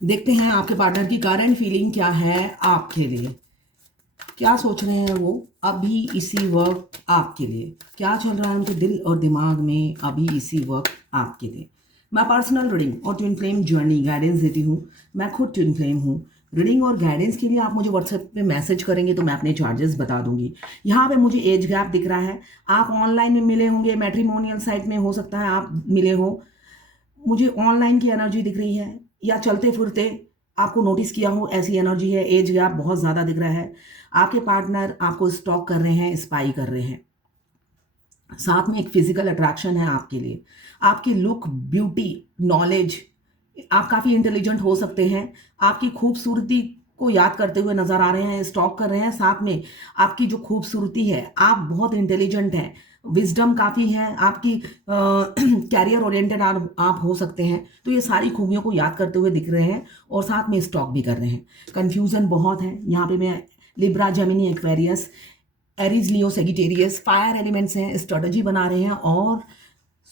देखते हैं आपके पार्टनर की करंट फीलिंग क्या है आपके लिए। क्या सोच रहे हैं वो अभी इसी वक्त आपके लिए। क्या चल रहा है उनके दिल और दिमाग में अभी इसी वक्त आपके लिए। मैं पर्सनल रीडिंग और ट्विन फ्लेम जर्नी गाइडेंस देती हूँ। मैं खुद ट्विन फ्लेम हूँ। रीडिंग और गाइडेंस के लिए आप मुझे व्हाट्सएप पे मैसेज करेंगे तो मैं अपने चार्जेस बता दूंगी। यहाँ पे मुझे एज गैप दिख रहा है। आप ऑनलाइन में मिले होंगे, मैट्रिमोनियल साइट में हो सकता है आप मिले हो। मुझे ऑनलाइन की एनर्जी दिख रही है या चलते फिरते आपको नोटिस किया हो, ऐसी एनर्जी है। एज गैप बहुत ज़्यादा दिख रहा है। आपके पार्टनर आपको स्टॉक कर रहे हैं, स्पाई कर रहे हैं। साथ में एक फिजिकल अट्रैक्शन है आपके लिए। आपकी लुक, ब्यूटी, नॉलेज, आप काफ़ी इंटेलिजेंट हो सकते हैं। आपकी खूबसूरती को याद करते हुए नजर आ रहे हैं, स्टॉक कर रहे हैं। साथ में आपकी जो खूबसूरती है, आप बहुत इंटेलिजेंट हैं, विजडम काफ़ी है आपकी, कैरियर ओरिएंटेड आप हो सकते हैं। तो ये सारी खूबियों को याद करते हुए दिख रहे हैं और साथ में स्टॉक भी कर रहे हैं। कन्फ्यूज़न बहुत है यहाँ पे। मैं लिब्रा, जेमिनी, एक्वेरियस, एरीज, लियो, सेजिटेरियस फायर एलिमेंट्स हैं। स्ट्रेटजी बना रहे हैं और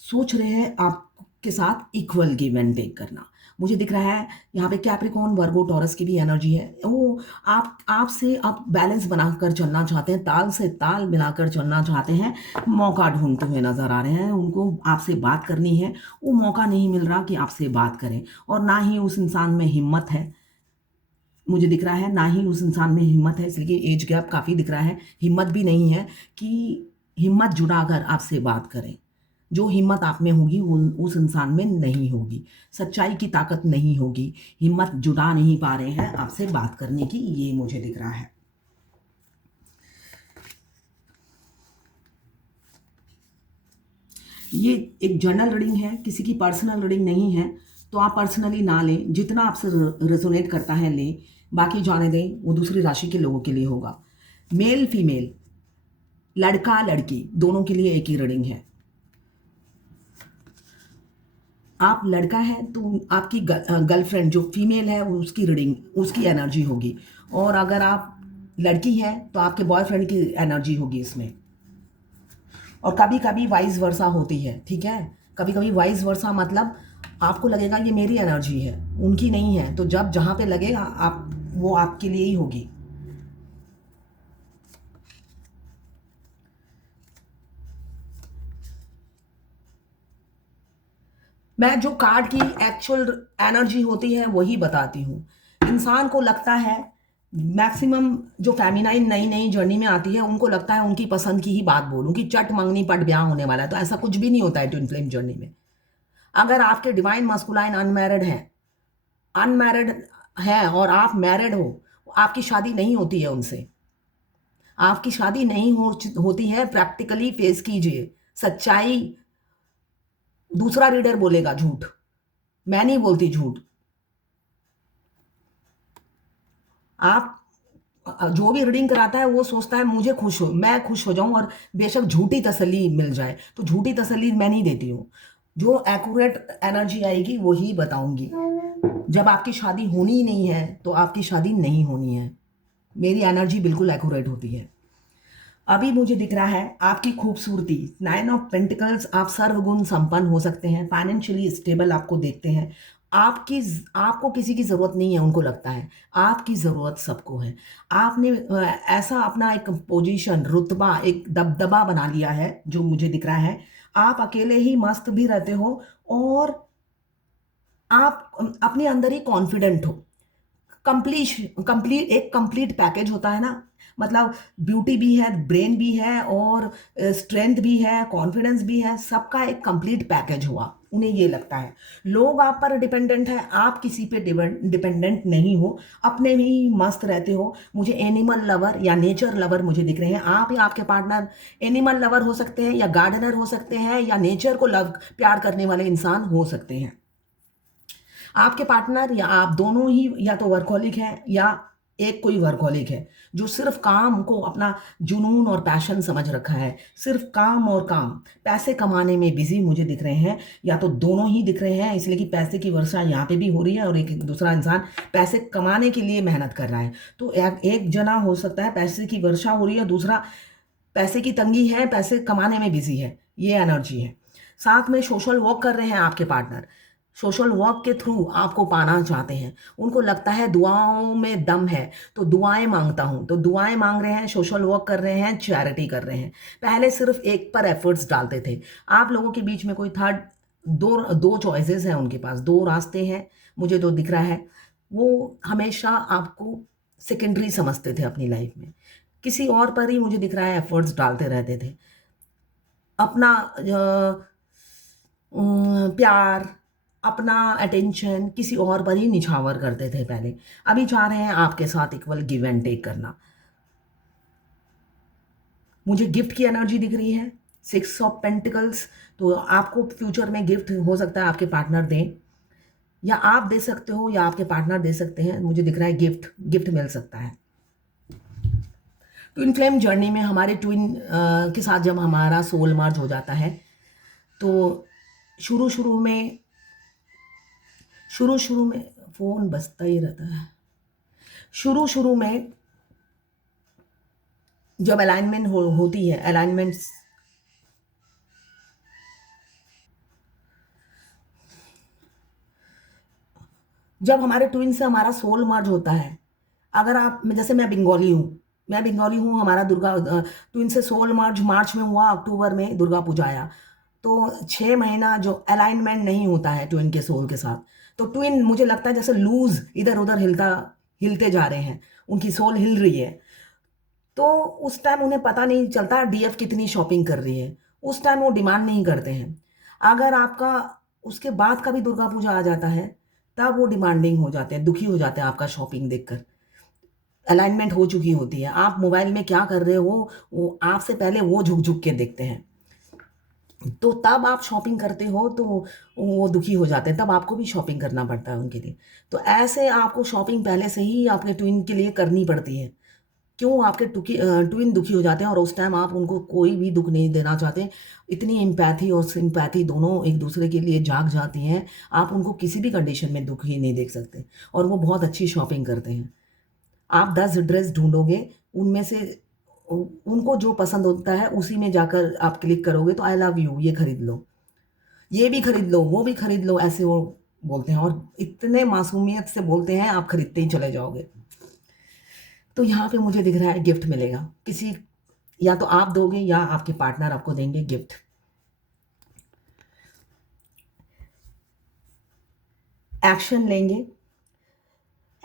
सोच रहे हैं आपके साथ इक्वल गिव एंड टेक करना। मुझे दिख रहा है यहाँ पे कैप्रिकॉर्न, वर्गो, टॉरस की भी एनर्जी है। वो आपसे आप बैलेंस बनाकर चलना चाहते हैं, ताल से ताल मिलाकर चलना चाहते हैं। मौका ढूंढते हुए नजर आ रहे हैं। उनको आपसे बात करनी है, वो मौका नहीं मिल रहा कि आपसे बात करें। और ना ही उस इंसान में हिम्मत है। मुझे दिख रहा है ना ही उस इंसान में हिम्मत है, इसलिए एज गैप काफ़ी दिख रहा है। हिम्मत भी नहीं है कि हिम्मत जुटाकर आपसे बात करें। जो हिम्मत आप में होगी वो उस इंसान में नहीं होगी। सच्चाई की ताकत नहीं होगी। हिम्मत जुटा नहीं पा रहे हैं आपसे बात करने की, ये मुझे दिख रहा है। ये एक जनरल रीडिंग है, किसी की पर्सनल रीडिंग नहीं है। तो आप पर्सनली ना लें, जितना आपसे रेजोनेट करता है लें, बाकी जाने दें, वो दूसरी राशि के लोगों के लिए होगा। मेल फीमेल, लड़का लड़की, दोनों के लिए एक ही रीडिंग है। आप लड़का है तो आपकी गर्लफ्रेंड जो फीमेल है उसकी रीडिंग, उसकी एनर्जी होगी। और अगर आप लड़की हैं तो आपके बॉयफ्रेंड की एनर्जी होगी इसमें। और कभी कभी वाइस वर्सा होती है, ठीक है। कभी कभी वाइस वर्सा मतलब आपको लगेगा ये मेरी एनर्जी है, उनकी नहीं है। तो जब जहाँ पे लगेगा आप, वो आपके लिए ही होगी। मैं जो कार्ड की एक्चुअल एनर्जी होती है वही बताती हूँ। इंसान को लगता है, मैक्सिमम जो फेमिनाइन नई नई जर्नी में आती है उनको लगता है उनकी पसंद की ही बात बोलूँ कि चट मंगनी पट ब्याह होने वाला है। तो ऐसा कुछ भी नहीं होता है ट्विन फ्लेम जर्नी में। अगर आपके डिवाइन मस्कुलाइन अनमैरिड है और आप मैरिड हो, आपकी शादी नहीं होती है उनसे। आपकी शादी नहीं होती है। प्रैक्टिकली फेस कीजिए सच्चाई। दूसरा रीडर बोलेगा झूठ, मैं नहीं बोलती झूठ। आप जो भी रीडिंग कराता है वो सोचता है मुझे मैं खुश हो जाऊं और बेशक झूठी तसल्ली मिल जाए। तो झूठी तसल्ली मैं नहीं देती हूँ। जो एक्यूरेट एनर्जी आएगी वही बताऊंगी। जब आपकी शादी होनी ही नहीं है तो आपकी शादी नहीं होनी है। मेरी एनर्जी बिल्कुल एक्यूरेट होती है। अभी मुझे दिख रहा है आपकी खूबसूरती, 9 ऑफ पेंटिकल्स। आप सर्वगुण संपन्न हो सकते हैं, फाइनेंशियली स्टेबल आपको देखते हैं। आपको किसी की ज़रूरत नहीं है, उनको लगता है आपकी ज़रूरत सबको है। आपने ऐसा अपना एक पोजीशन, रुतबा, एक दबदबा बना लिया है जो मुझे दिख रहा है। आप अकेले ही मस्त भी रहते हो और आप अपने अंदर ही कॉन्फिडेंट हो। एक कंप्लीट पैकेज होता है ना। मतलब ब्यूटी भी है, ब्रेन भी है और स्ट्रेंथ भी है, कॉन्फिडेंस भी है। सबका एक कंप्लीट पैकेज हुआ, उन्हें ये लगता है। लोग आप पर डिपेंडेंट है, आप किसी पे डिपेंडेंट नहीं हो। अपने भी मस्त रहते हो। मुझे एनिमल लवर या नेचर लवर मुझे दिख रहे हैं। आप या आपके पार्टनर एनिमल लवर हो सकते हैं या गार्डनर हो सकते हैं या नेचर को प्यार करने वाले इंसान हो सकते हैं। आपके पार्टनर या आप दोनों ही या तो वर्कहोलिक हैं या एक कोई वर्कहोलिक है जो सिर्फ काम को अपना जुनून और पैशन समझ रखा है। सिर्फ काम और काम, पैसे कमाने में बिजी मुझे दिख रहे हैं। या तो दोनों ही दिख रहे हैं, इसलिए कि पैसे की वर्षा यहाँ पे भी हो रही है और एक दूसरा इंसान पैसे कमाने के लिए मेहनत कर रहा है। तो एक जना हो सकता है पैसे की वर्षा हो रही है, दूसरा पैसे की तंगी है, पैसे कमाने में बिजी है। ये एनर्जी है। साथ में सोशल वर्क कर रहे हैं आपके पार्टनर। सोशल वर्क के थ्रू आपको पाना चाहते हैं। उनको लगता है दुआओं में दम है, तो दुआएँ माँगता हूँ, तो दुआएँ माँग रहे हैं, सोशल वर्क कर रहे हैं, चैरिटी कर रहे हैं। पहले सिर्फ़ एक पर एफ़र्ट्स डालते थे। आप लोगों के बीच में कोई थर्ड, 2 चॉइसेस हैं उनके पास, 2 रास्ते हैं, मुझे जो दिख रहा है। वो हमेशा आपको सेकेंडरी समझते थे अपनी लाइफ़ में। किसी और पर ही मुझे दिख रहा है एफ़र्ट्स डालते रहते थे। अपना प्यार, अपना अटेंशन किसी और पर ही निछावर करते थे पहले। अभी चाह रहे हैं आपके साथ इक्वल गिव एंड टेक करना। मुझे गिफ्ट की एनर्जी दिख रही है, 6 ऑफ पेंटिकल्स। तो आपको फ्यूचर में गिफ्ट हो सकता है आपके पार्टनर दें, या आप दे सकते हो या आपके पार्टनर दे सकते हैं। मुझे दिख रहा है गिफ्ट गिफ्ट मिल सकता है। ट्विन फ्लेम जर्नी में हमारे ट्विन के साथ जब हमारा सोल मर्ज हो जाता है, तो शुरू शुरू में फ़ोन बजता ही रहता है। शुरू में जब अलाइनमेंट होती है, अलाइनमेंट्स जब हमारे ट्विन से हमारा सोल मर्ज होता है, अगर आप जैसे मैं बंगाली हूँ, हमारा ट्विन से सोल मर्ज मार्च में हुआ, अक्टूबर में दुर्गा पूजा आया। तो 6 महीना जो अलाइनमेंट नहीं होता है ट्विन के सोल के साथ, तो ट्विन मुझे लगता है जैसे लूज़ इधर-उधर हिलते जा रहे हैं, उनकी सोल हिल रही है। तो उस टाइम उन्हें पता नहीं चलता डीएफ कितनी शॉपिंग कर रही है। उस टाइम वो डिमांड नहीं करते हैं। अगर आपका उसके बाद का भी दुर्गा पूजा आ जाता है, तब वो डिमांडिंग हो जाते हैं, दुखी हो जाते हैं आपका शॉपिंग देखकर। अलाइनमेंट हो चुकी होती है। आप मोबाइल में क्या कर रहे हो, वो आपसे पहले वो झुक-झुक के देखते हैं। तो तब आप शॉपिंग करते हो तो वो दुखी हो जाते हैं, तब आपको भी शॉपिंग करना पड़ता है उनके लिए। तो ऐसे आपको शॉपिंग पहले से ही अपने ट्विन के लिए करनी पड़ती है। क्यों आपके ट्विन दुखी हो जाते हैं और उस टाइम आप उनको कोई भी दुःख नहीं देना चाहते। इतनी एम्पैथी और सिम्पैथी दोनों एक-दूसरे के लिए जाग जाती हैं, आप उनको किसी भी कंडीशन में दुखी नहीं देख सकते और वो बहुत अच्छी शॉपिंग करते हैं। आप 10 ड्रेस ढूँढोगे, उनमें से उनको जो पसंद होता है उसी में जाकर आप क्लिक करोगे तो आई लव यू ये खरीद लो, ये भी खरीद लो, वो भी खरीद लो, ऐसे वो बोलते हैं और इतने मासूमियत से बोलते हैं आप खरीदते ही चले जाओगे। तो यहाँ पे मुझे दिख रहा है गिफ्ट मिलेगा। किसी या तो आप दोगे या आपके पार्टनर आपको देंगे गिफ्ट। एक्शन लेंगे,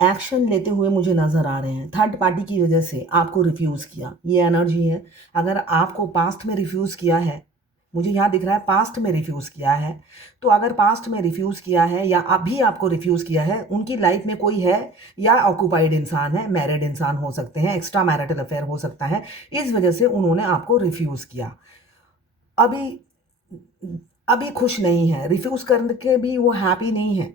एक्शन लेते हुए मुझे नज़र आ रहे हैं। थर्ड पार्टी की वज़ह से आपको रिफ्यूज़ किया, ये एनर्जी है। अगर आपको पास्ट में रिफ्यूज़ किया है, मुझे यहाँ दिख रहा है पास्ट में रिफ्यूज़ किया है, तो अगर पास्ट में रिफ्यूज़ किया है या अभी आपको रिफ्यूज़ किया है, उनकी लाइफ़ में कोई है या ऑक्युपाइड इंसान है, मैरिड इंसान हो सकते हैं, एक्स्ट्रा मैरिटल अफ़ेयर हो सकता है, इस वज़ह से उन्होंने आपको रिफ्यूज़ किया। अभी अभी खुश नहीं है, रिफ्यूज़ करके भी वो हैप्पी नहीं है।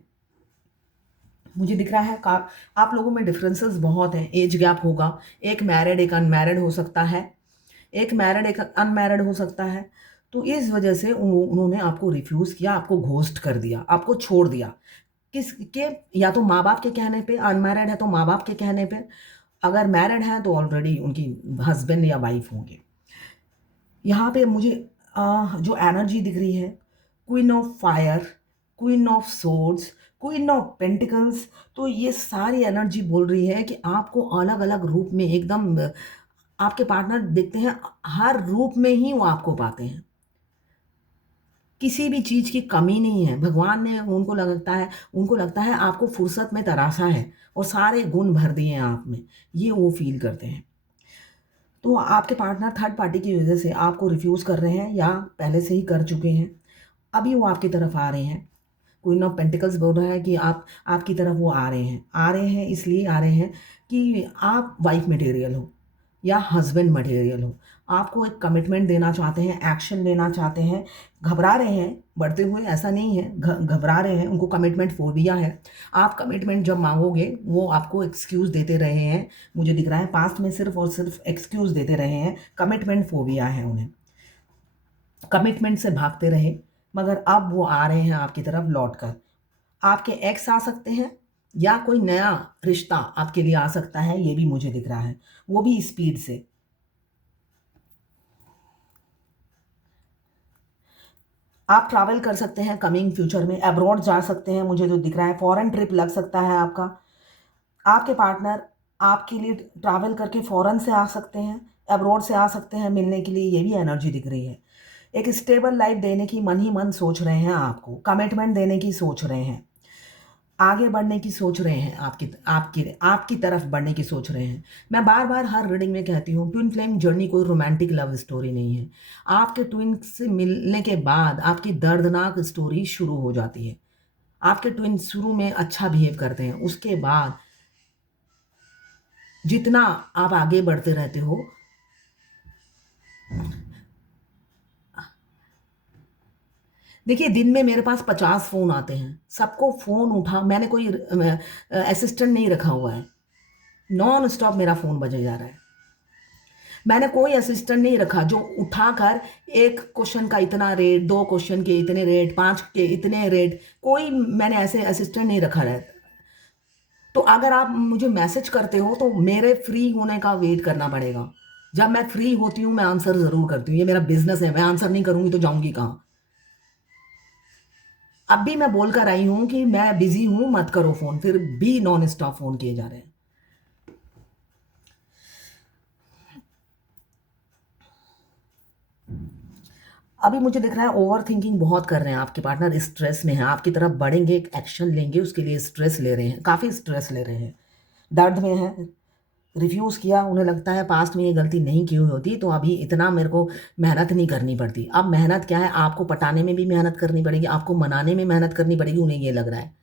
मुझे दिख रहा है का आप लोगों में डिफरेंसेस बहुत हैं, एज गैप होगा, एक मैरिड एक अनमैरिड हो सकता है, एक मैरिड एक अनमैरिड हो सकता है। तो इस वजह से उन्होंने आपको रिफ्यूज़ किया, आपको घोस्ट कर दिया, आपको छोड़ दिया। किसके या तो माँ-बाप के कहने पे, अनमैरिड है तो माँ-बाप के कहने पे, अगर मैरिड हैं तो ऑलरेडी उनकी हस्बैंड या वाइफ होंगे। यहाँ पे मुझे जो एनर्जी दिख रही है, queen of fire, queen of swords, queen of pentacles, तो ये सारी एनर्जी बोल रही है कि आपको अलग-अलग रूप में एकदम आपके पार्टनर देखते हैं, हर रूप में ही वो आपको पाते हैं। किसी भी चीज़ की कमी नहीं है। भगवान ने उनको लगता है आपको फुर्सत में तराशा है और सारे गुण भर दिए हैं आप में, ये वो फ़ील करते हैं। तो आपके पार्टनर थर्ड पार्टी की वज़ह से आपको रिफ्यूज़ कर रहे हैं या पहले से ही कर चुके हैं। अभी वो आपकी तरफ आ रहे हैं। क्वीन ऑफ पेंटिकल्स बोल रहा है कि आपकी तरफ वो आ रहे हैं। आ रहे हैं इसलिए आ रहे हैं कि आप वाइफ़ मटेरियल हो या हस्बैंड मटेरियल हो। आपको एक कमिटमेंट देना चाहते हैं, एक्शन लेना चाहते हैं, घबरा रहे हैं, बढ़ते हुए ऐसा नहीं है, घबरा रहे हैं, उनको कमिटमेंट फ़ोबिया है। आप कमिटमेंट जब माँगोगे, वो आपको एक्सक्यूज़ देते रहे हैं। मुझे दिख रहा है पास्ट में सिर्फ़ और सिर्फ़ एक्सक्यूज़ देते रहे हैं, कमिटमेंट फ़ोबिया है उन्हें। कमिटमेंट से भागते रहे, मगर अब वो आ रहे हैं आपकी तरफ लौटकर। आपके एक्स आ सकते हैं या कोई नया रिश्ता आपके लिए आ सकता है, ये भी मुझे दिख रहा है, वो भी स्पीड से। आप ट्रैवल कर सकते हैं कमिंग फ्यूचर में, अब्रॉड जा सकते हैं, मुझे जो दिख रहा है फॉरेन ट्रिप लग सकता है आपका। आपके पार्टनर आपके लिए ट्रैवल करके फॉरेन से आ सकते हैं, अब्रॉड से आ सकते हैं मिलने के लिए, ये भी एनर्जी दिख रही है। एक स्टेबल लाइफ देने की मन ही मन सोच रहे हैं आपको, कमिटमेंट देने की सोच रहे हैं, आगे बढ़ने की सोच रहे हैं, आपकी आपकी आपकी तरफ बढ़ने की सोच रहे हैं। मैं बार बार हर रीडिंग में कहती हूँ, ट्विन फ्लेम जर्नी कोई रोमांटिक लव स्टोरी नहीं है। आपके ट्विन से मिलने के बाद आपकी दर्दनाक स्टोरी शुरू हो जाती है। आपके ट्विन शुरू में अच्छा बिहेव करते हैं, उसके बाद जितना आप आगे बढ़ते रहते हो, देखिए दिन में मेरे पास 50 फ़ोन आते हैं, सबको फ़ोन उठा, मैंने कोई असिस्टेंट नहीं रखा हुआ है, नॉन स्टॉप मेरा फ़ोन बजे जा रहा है। मैंने कोई असिस्टेंट नहीं रखा जो उठाकर एक क्वेश्चन का इतना रेट, 2 क्वेश्चन के इतने रेट, 5 के इतने रेट, कोई मैंने ऐसे असिस्टेंट नहीं रखा है। तो अगर आप मुझे मैसेज करते हो तो मेरे फ्री होने का वेट करना पड़ेगा। जब मैं फ्री होती हूँ मैं आंसर ज़रूर करती हूँ, ये मेरा बिज़नेस है, मैं आंसर नहीं करूँगी तो जाऊँगी कहाँ? अब भी मैं बोल कर आई हूँ कि मैं बिज़ी हूँ, मत करो फ़ोन, फिर भी नॉन स्टॉप फ़ोन किए जा रहे हैं। अभी मुझे दिख रहा है ओवर थिंकिंग बहुत कर रहे हैं आपके पार्टनर, स्ट्रेस में है, आपकी तरफ बढ़ेंगे, एक एक्शन लेंगे, उसके लिए स्ट्रेस ले रहे हैं, काफ़ी स्ट्रेस ले रहे हैं, दर्द में है। रिफ्यूज़ किया, उन्हें लगता है पास्ट में ये गलती नहीं की हुई होती तो अभी इतना मेरे को मेहनत नहीं करनी पड़ती। अब मेहनत क्या है, आपको पटाने में भी मेहनत करनी पड़ेगी, आपको मनाने में मेहनत करनी पड़ेगी, उन्हें ये लग रहा है।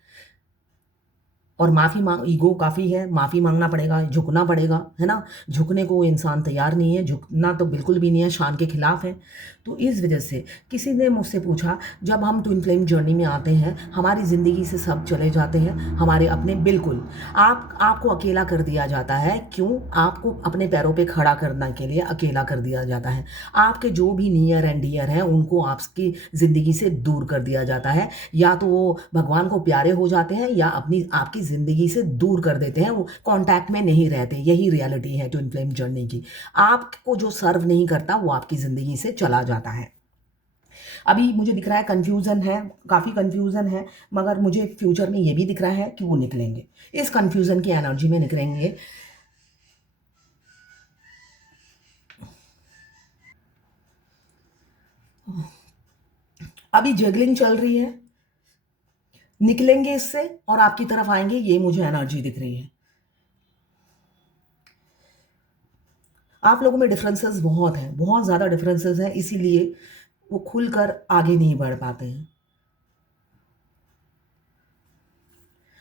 और माफ़ी माँग, ईगो काफ़ी है, माफ़ी माँगना पड़ेगा, झुकना पड़ेगा, है ना? झुकने को वो इंसान तैयार नहीं है, झुकना तो बिल्कुल भी नहीं है, शान के खिलाफ है। तो इस वजह से किसी ने मुझसे पूछा, जब हम ट्विन फ्लेम जर्नी में आते हैं, हमारी ज़िंदगी से सब चले जाते हैं, हमारे अपने बिल्कुल, आपको अकेला कर दिया जाता है। क्यों? आपको अपने पैरों पे खड़ा करने के लिए अकेला कर दिया जाता है। आपके जो भी नियर एंड डियर हैं, उनको आपकी ज़िंदगी से दूर कर दिया जाता है। या तो वो भगवान को प्यारे हो जाते हैं या अपनी आपकी ज़िंदगी से दूर कर देते हैं, वो कॉन्टैक्ट में नहीं रहते। यही रियलिटी है ट्विन फ्लेम जर्नी की। आपको जो सर्व नहीं करता वो आपकी ज़िंदगी से चला जाता है। अभी मुझे दिख रहा है कन्फ्यूज़न है, काफ़ी कन्फ्यूज़न है, मगर मुझे फ्यूचर में ये भी दिख रहा है कि वो निकलेंगे। इस कन्फ्यूज़न की एनर्जी में निकलेंगे। अभी जगलिंग चल रही है, निकलेंगे इससे और आपकी तरफ आएँगे, ये मुझे एनर्जी दिख रही है। आप लोगों में डिफरेंसेस बहुत हैं, बहुत ज़्यादा डिफरेंसेस हैं, इसीलिए वो खुलकर आगे नहीं बढ़ पाते हैं।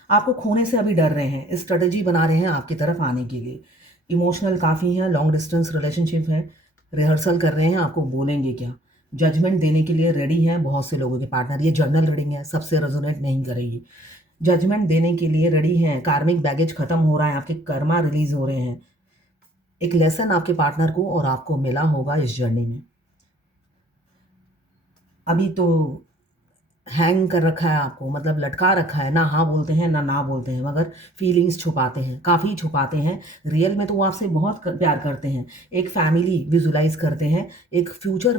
आपको खोने से अभी डर रहे हैं, स्ट्रैटेजी बना रहे हैं आपकी तरफ आने के लिए। इमोशनल काफ़ी हैं, लॉन्ग डिस्टेंस रिलेशनशिप है, रिहर्सल कर रहे हैं आपको बोलेंगे क्या। जजमेंट देने के लिए रेडी हैं बहुत से लोगों के पार्टनर, ये जर्नल रीडिंग है, सबसे रेजोनेट नहीं करेगी। जजमेंट देने के लिए रेडी हैं, कार्मिक बैगेज खत्म हो रहा है, आपके कर्मा रिलीज़ हो रहे हैं। एक लेसन आपके पार्टनर को और आपको मिला होगा इस जर्नी में। अभी तो हैंग कर रखा है आपको, मतलब लटका रखा है, ना हाँ बोलते हैं ना बोलते हैं, मगर फीलिंग्स छुपाते हैं, काफ़ी छुपाते हैं। रियल में तो वो आपसे बहुत प्यार करते हैं, एक फैमिली विजुलाइज करते हैं, एक फ्यूचर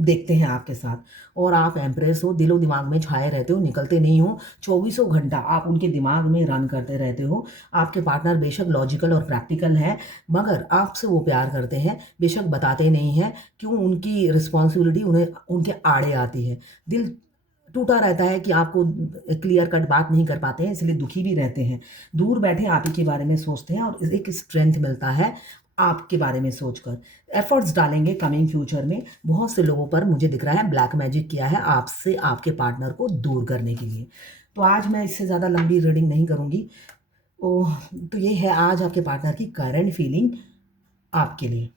देखते हैं आपके साथ। और आप एम्प्रेस हो, दिलो दिमाग में छाए रहते हो, निकलते नहीं हो, चौबीसों घंटा आप उनके दिमाग में रन करते रहते हो। आपके पार्टनर बेशक लॉजिकल और प्रैक्टिकल है, मगर आपसे वो प्यार करते हैं, बेशक बताते नहीं हैं। क्यों? उनकी रिस्पॉन्सिबिलिटी उन्हें उनके आड़े आती है। दिल टूटा रहता है कि आपको क्लियर कट बात नहीं कर पाते हैं, इसलिए दुखी भी रहते हैं। दूर बैठे आप ही के बारे में सोचते हैं और एक स्ट्रेंथ मिलता है आपके बारे में सोचकर। एफर्ट्स डालेंगे कमिंग फ्यूचर में। बहुत से लोगों पर मुझे दिख रहा है ब्लैक मैजिक किया है आपसे आपके पार्टनर को दूर करने के लिए। तो आज मैं इससे ज़्यादा लंबी रीडिंग नहीं करूँगी। ओह! तो ये है आज आपके पार्टनर की करंट फीलिंग आपके लिए।